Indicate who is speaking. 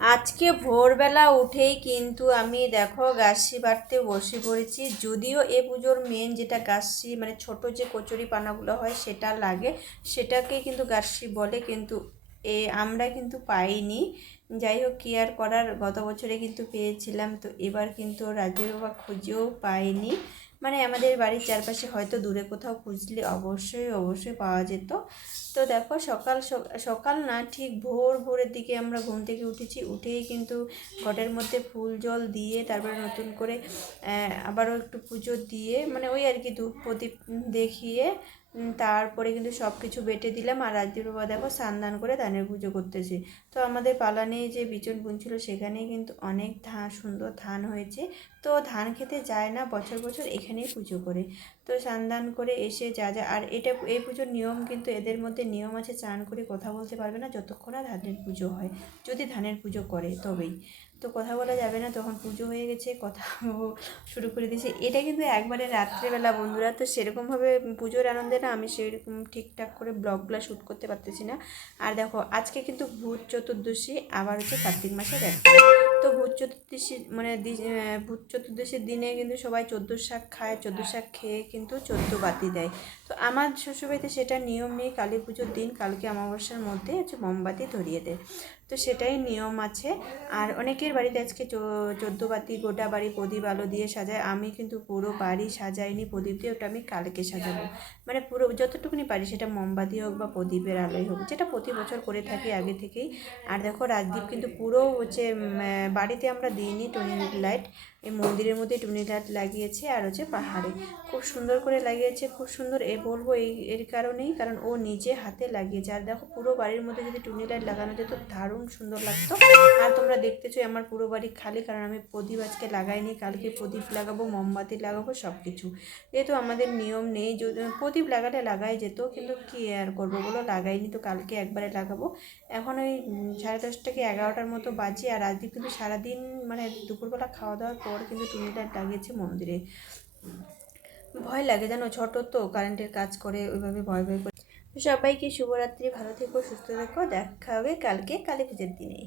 Speaker 1: আজকে ভোরবেলা উঠেই কিন্তু আমি দেখো গাছি বাড়তে বসে পড়েছি। যদিও এ পুজোর মেন যেটা গাছি মানে ছোট যে কচুরি পানাগুলো হয় সেটা লাগে, সেটাকে কিন্তু গাছি বলে, কিন্তু এ আমরা কিন্তু পাইনি। যাই হোক, কি আর করার? গত বছরে কিন্তু পেয়েছিলাম, তো এবার কিন্তু রাজের বাবা খুঁজেও পাইনি মানে আমাদের বাড়ির চারপাশে হয়তো দূরে কোথাও খুঁজলে অবশ্যই অবশ্যই পাওয়া যেত। তো দেখো সকাল, সক- সকাল না ঠিক ভোর, ভোরের দিকে আমরা ঘুম থেকে উঠেছি, উঠেই কিন্তু ঘটের মধ্যে ফুল জল দিয়ে তারপরে নতুন করে আবারও একটু পুজো দিয়ে মানে ওই আর কি ধূপ প্রদীপ দেখিয়ে তারপরে কিন্তু সব কিছু বেটে দিলাম আর রাজদীপ বাবা দেখো স্নান করে ধানের পুজো করতেছে। তো আমাদের পালানে যে বিচন বুনছিল সেখানেই কিন্তু অনেক ধান সুন্দর ধান হয়েছে। তো ধান খেতে যায় না, বছর বছর এখানেই পুজো করে। তো স্নান করে এসে যা যা, আর এটা এই পুজোর নিয়ম কিন্তু এদের মধ্যে নিয়ম আছে, চান করে কথা বলতে পারবে না, যতক্ষণ না ধানের পুজো হয়। যদি ধানের পুজো করে তবেই। তো কথা বলা যাবে না তখন পুজো হয়ে গেছে কথা শুরু করে দিয়েছে। এটা কিন্তু একবারে রাত্রেবেলা বন্ধুরা। তো সেরকমভাবে পুজোর আনন্দে না আমি সেরকম ঠিকঠাক করে ব্লগগুলো শ্যুট করতে পারতেছি না। আর দেখো আজকে কিন্তু ভূত চতুর্দশী আবার হচ্ছে কার্তিক মাসে দেখা তো ভূত চতুর্দশী মানে ভূত চতুর্দশীর দিনে কিন্তু সবাই চোদ্দ শাক খায় চোদ্দ শাক খেয়ে কিন্তু চোদ্দ বাতি দেয়। তো আমার শ্বশুরবাড়িতে সেটা নিয়ম নেই কালী পুজোর দিন কালকে অমাবস্যার মধ্যে হচ্ছে মোমবাতি ধরিয়ে দেয়। তো সেটাই নিয়ম আছে। আর অনেকের বাড়িতে আজকে চোদ্দ বাতি গোটা বাড়ি প্রদীপ আলো দিয়ে সাজায়। আমি কিন্তু পুরো বাড়ি সাজাইনি, প্রদীপ দিয়ে, ওটা আমি কালকে সাজাবো। মানে পুরো যতটুকুনি পারি, সেটা মোমবাতি হোক বা প্রদীপের আলোই হোক, যেটা প্রতি বছর করে থাকি আগে থেকেই। আর দেখো, রাজদীপ কিন্তু পুরো হচ্ছে বাড়িতে আমরা দিইনি টুনি লাইট এই মন্দিরের মধ্যে টুনি লাইট লাগিয়েছে, আর হচ্ছে পাহাড়ে। খুব সুন্দর করে লাগিয়েছে, খুব সুন্দর। এ বলব এই, এর কারণেই, কারণ ও নিজে হাতে লাগিয়েছে। আর দেখো, পুরো বাড়ির মধ্যে যদি টুনি লাইট লাগানো যেত, দারুণ সুন্দর লাগতো। আর তোমরা দেখতেছো আমার পুরো বাড়ি খালি, কারণ আমি প্রদীপ আজকে লাগাইনি, কালকে প্রদীপ লাগাবো, মোমবাতি লাগাবো সব কিছু যেহেতু আমাদের নিয়ম নেই যদি প্রদীপ লাগালে লাগাই যেত, কিন্তু কি আর করব বলো? লাগাইনি তো কালকে একবারে লাগাবো। এখন ওই সাড়ে দশটা কি এগারোটার মতো বাজে, আর রাজদীপ কিন্তু সারাদিন মানে দুপুরবেলা খাওয়া দাওয়ার পর কিন্তু লাইট লাগিয়েছে মন্দিরে। ভয় লাগে জানো? ছোট তো, কারেন্টের কাজ করে, ওইভাবে ভয় ভয় করে। সবাইকে শুভরাত্রি ভালো থেকো সুস্থ থেকো দেখা হবে কালকে কালী পুজোর দিনে।